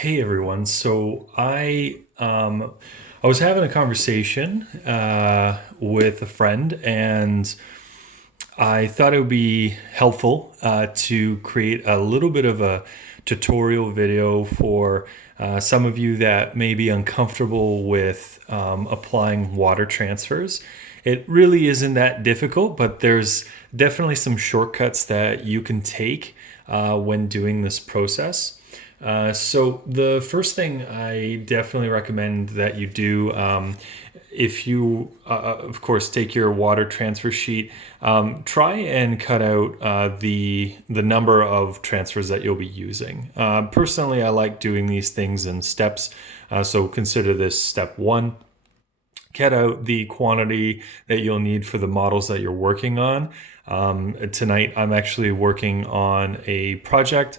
Hey everyone. I was having a conversation with a friend, and I thought it would be helpful to create a little bit of a tutorial video for some of you that may be uncomfortable with applying water transfers. It really isn't that difficult, but there's definitely some shortcuts that you can take when doing this process. So the first thing I definitely recommend that you do, if you, of course, take your water transfer sheet, try and cut out the number of transfers that you'll be using. Personally, I like doing these things in steps. So consider this step one. Cut out the quantity that you'll need for the models that you're working on. Tonight, I'm actually working on a project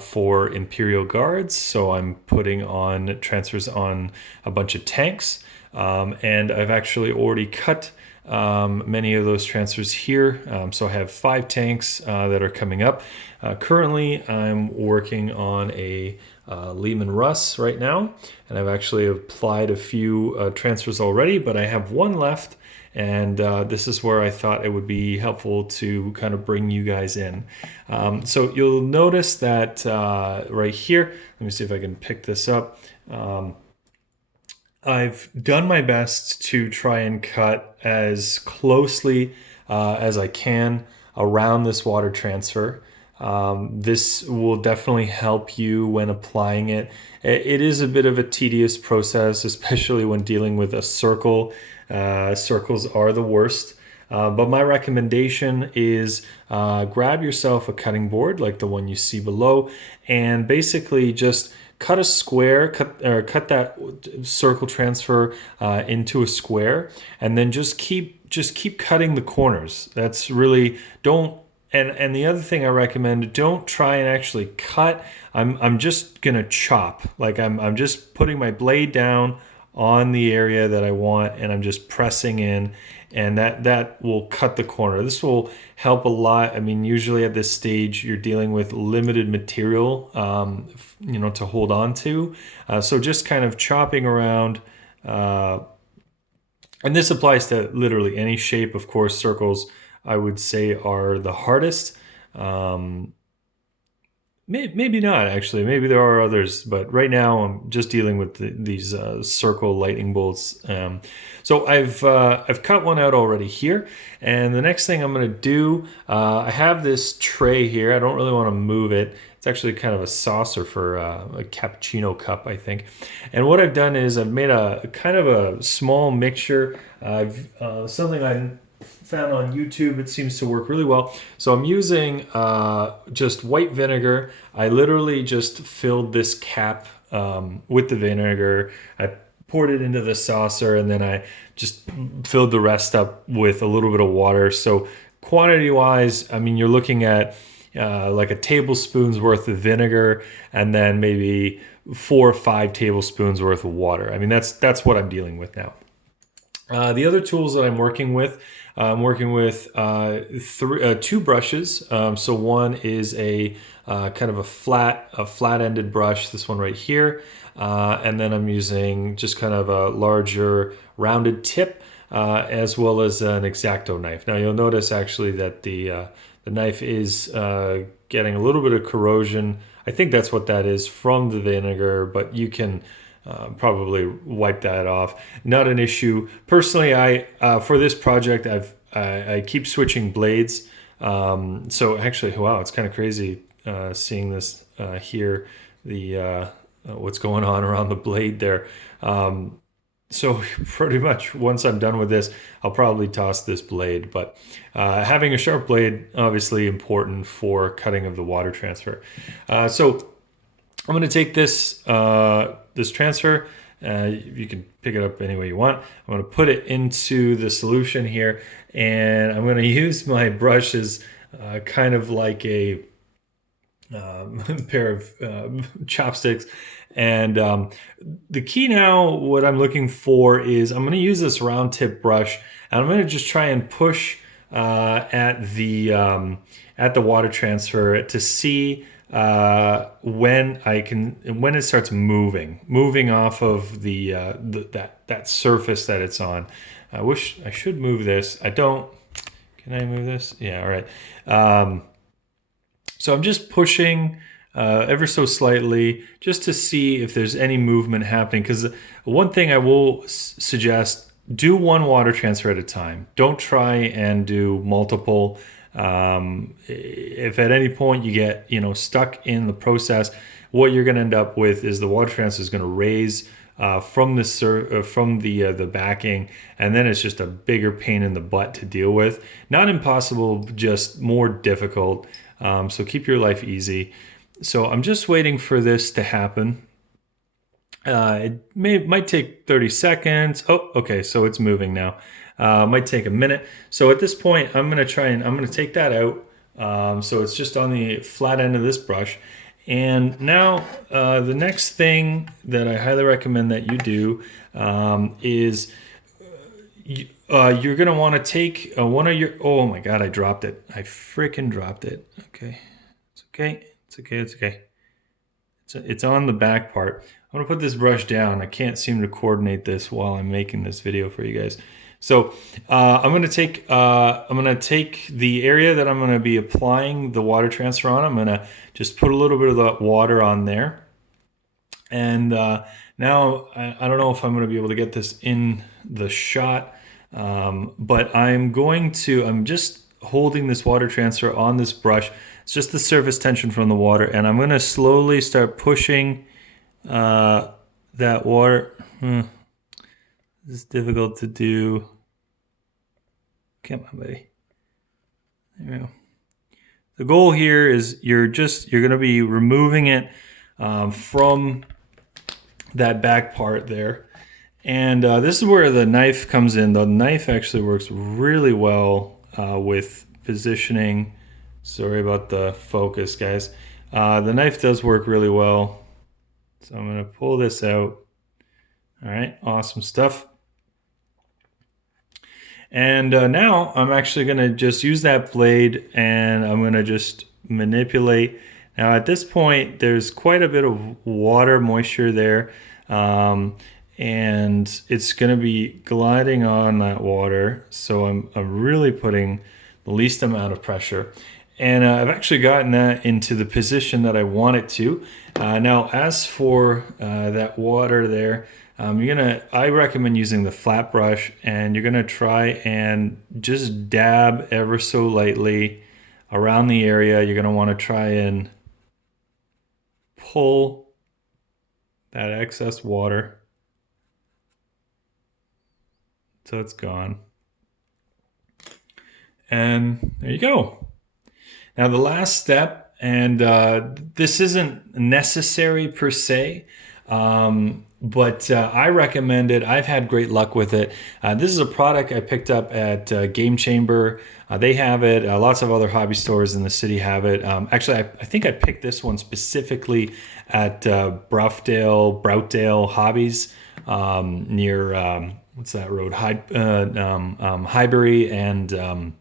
for Imperial Guards, so I'm putting on transfers on a bunch of tanks, and I've actually already cut many of those transfers here. So I have 5 tanks that are coming up. Currently, I'm working on a Lehman Russ right now, and I've actually applied a few transfers already, but I have one left. And this is where I thought it would be helpful to kind of bring you guys in. So you'll notice that right here, let me see if I can pick this up. I've done my best to try and cut as closely as I can around this water transfer. This will definitely help you when applying it. It is a bit of a tedious process, especially when dealing with a circle. Circles are the worst. But my recommendation is grab yourself a cutting board like the one you see below, and basically just cut a square, cut that circle transfer into a square, and then just keep cutting the corners. That's really don't. And the other thing I recommend, don't try and actually cut. I'm just gonna chop. Like I'm just putting my blade down on the area that I want, and I'm just pressing in, and that will cut the corner. This will help a lot. I mean, usually at this stage, you're dealing with limited material, to hold on to. So just kind of chopping around, and this applies to literally any shape. Of course, circles, I would say, are the hardest. Um, Maybe not, actually. Maybe there are others, but right now I'm just dealing with these circle lightning bolts. So I've cut one out already here, and the next thing I'm going to do, I have this tray here. I don't really want to move it. It's actually kind of a saucer for a cappuccino cup, I think. And what I've done is I've made a kind of a small mixture. I've something I found on YouTube. It seems to work really well. So I'm using just white vinegar. I literally just filled this cap with the vinegar. I poured it into the saucer, and then I just filled the rest up with a little bit of water. So quantity wise, I mean, you're looking at like a tablespoon's worth of vinegar, and then maybe 4 or 5 tablespoons worth of water. I mean, that's what I'm dealing with now. The other tools that I'm working with 2 brushes. So one is a kind of a flat-ended brush, this one right here, and then I'm using just kind of a larger rounded tip, as well as an X-Acto knife. Now you'll notice actually that the knife is getting a little bit of corrosion. I think that's what that is from the vinegar, but you can probably wipe that off. Not an issue. Personally, for this project, I keep switching blades. So actually, wow, it's kind of crazy seeing this here. The what's going on around the blade there. So pretty much once I'm done with this, I'll probably toss this blade. But having a sharp blade, obviously important for cutting of the water transfer. So I'm going to take this this transfer. You can pick it up any way you want. I'm going to put it into the solution here, and I'm going to use my brush as kind of like a pair of chopsticks. And the key now, what I'm looking for is I'm going to use this round tip brush, and I'm going to just try and push at the water transfer to see when it starts moving off of that surface that it's on. I wish I should move this. I don't. Can I move this? Yeah, all right. So I'm just pushing ever so slightly just to see if there's any movement happening. Because one thing I will suggest, do one water transfer at a time. Don't try and do multiple. If at any point you get stuck in the process, what you're going to end up with is the water transfer is going to raise from the backing, and then it's just a bigger pain in the butt to deal with. Not impossible, just more difficult. So keep your life easy. So I'm just waiting for this to happen. It might take 30 seconds. Oh, okay, so it's moving now. Might take a minute. So at this point, I'm going to take that out. So it's just on the flat end of this brush. And now the next thing that I highly recommend that you do is you're going to want to take one of your, oh my God, I dropped it. I freaking dropped it. Okay. It's okay. It's okay. It's okay. It's on the back part. I'm going to put this brush down. I can't seem to coordinate this while I'm making this video for you guys. So I'm going to take the area that I'm going to be applying the water transfer on. I'm going to just put a little bit of the water on there. And now I don't know if I'm going to be able to get this in the shot, but I'm just holding this water transfer on this brush. It's just the surface tension from the water, and I'm going to slowly start pushing that water. This is difficult to do. Come on, buddy. There we go. The goal here is you're going to be removing it from that back part there. And this is where the knife comes in. The knife actually works really well with positioning. Sorry about the focus, guys. The knife does work really well. So I'm going to pull this out. All right, awesome stuff. And now I'm actually going to just use that blade, and I'm going to just manipulate. Now at this point, there's quite a bit of water moisture there. And it's going to be gliding on that water. So I'm really putting the least amount of pressure. And I've actually gotten that into the position that I want it to. Now, as for that water there, I recommend using the flat brush, and you're gonna try and just dab ever so lightly around the area. You're gonna want to try and pull that excess water so it's gone. And there you go. Now the last step, and this isn't necessary per se, but I recommend it. I've had great luck with it. This is a product I picked up at Game Chamber. They have it. Lots of other hobby stores in the city have it. Actually, I think I picked this one specifically at Broutdale Hobbies near, what's that road? Highbury and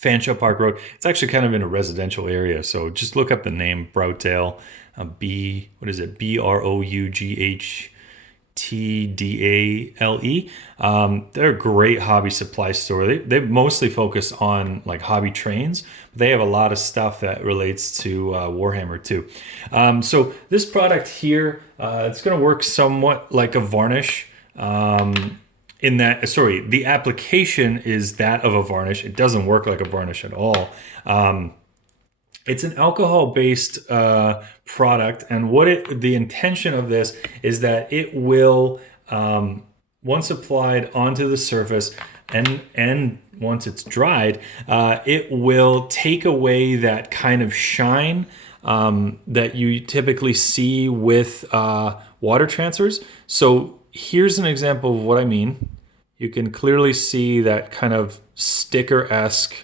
Fanshawe Park Road. It's actually kind of in a residential area, so just look up the name Broutdale. Broughtdale. They're a great hobby supply store. They mostly focus on like hobby trains, but they have a lot of stuff that relates to Warhammer too. So this product here, it's going to work somewhat like a varnish. The application is that of a varnish. It doesn't work like a varnish at all. It's an alcohol-based product, and the intention of this is that it will, once applied onto the surface and once it's dried, it will take away that kind of shine that you typically see with water transfers. So here's an example of what I mean. You can clearly see that kind of sticker-esque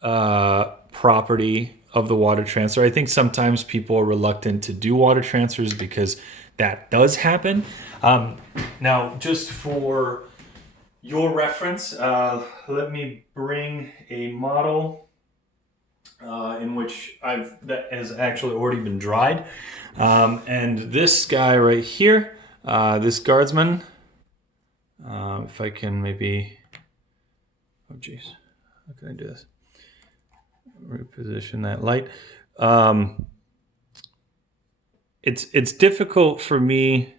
property of the water transfer. I think sometimes people are reluctant to do water transfers because that does happen. Now, just for your reference, let me bring a model in which that has actually already been dried. And this guy right here, this guardsman, if I can maybe, oh geez, how can I do this? Reposition that light. It's difficult for me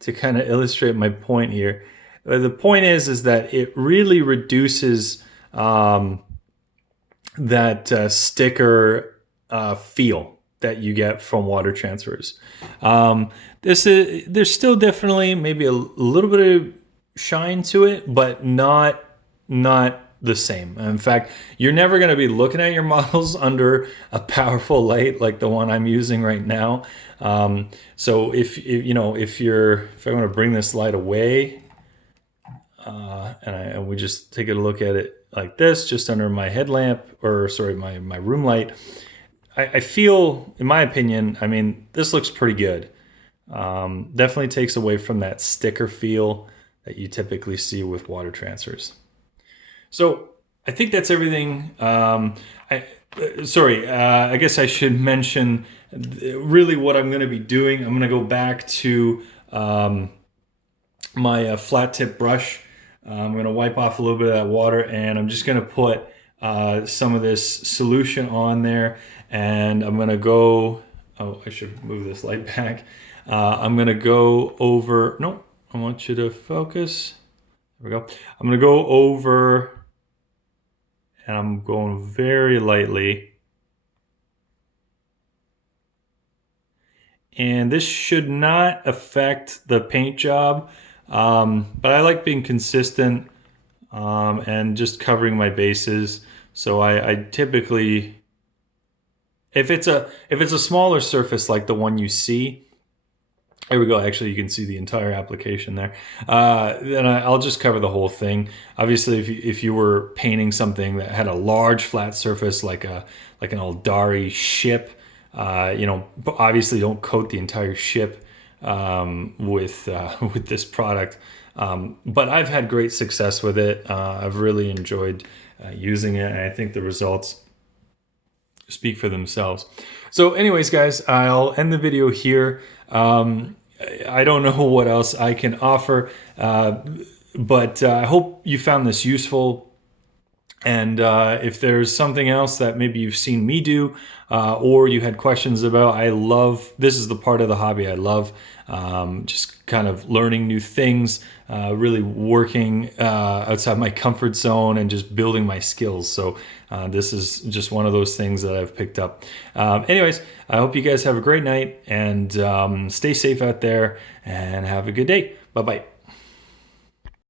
to kind of illustrate my point here. The point is that it really reduces that sticker feel that you get from water transfers. There's still definitely maybe a little bit of shine to it, but not the same. In fact, you're never going to be looking at your models under a powerful light like the one I'm using right now. So if I want to bring this light away, and we just take a look at it like this, just under my headlamp, or sorry, my room light, I feel, in my opinion, I mean, this looks pretty good. Definitely takes away from that sticker feel that you typically see with water transfers. So I think that's everything. I guess I should mention really what I'm going to be doing. I'm going to go back to my flat tip brush. I'm going to wipe off a little bit of that water, and I'm just going to put some of this solution on there, and I'm going to go, oh, I should move this light back. I'm going to go over, no, I want you to focus. There we go. I'm going to go over, and I'm going very lightly. And this should not affect the paint job, but I like being consistent and just covering my bases. So I typically, if it's a smaller surface like the one you see, there we go. Actually, you can see the entire application there. Then I'll just cover the whole thing. Obviously, if you were painting something that had a large flat surface, like an Eldari ship, obviously don't coat the entire ship with this product. But I've had great success with it. I've really enjoyed using it, and I think the results speak for themselves. So anyways, guys, I'll end the video here. I don't know what else I can offer, but I hope you found this useful. And if there's something else that maybe you've seen me do or you had questions about, this is the part of the hobby I love, just kind of learning new things, really working outside my comfort zone and just building my skills. So this is just one of those things that I've picked up. Anyways, I hope you guys have a great night, and stay safe out there and have a good day. Bye-bye.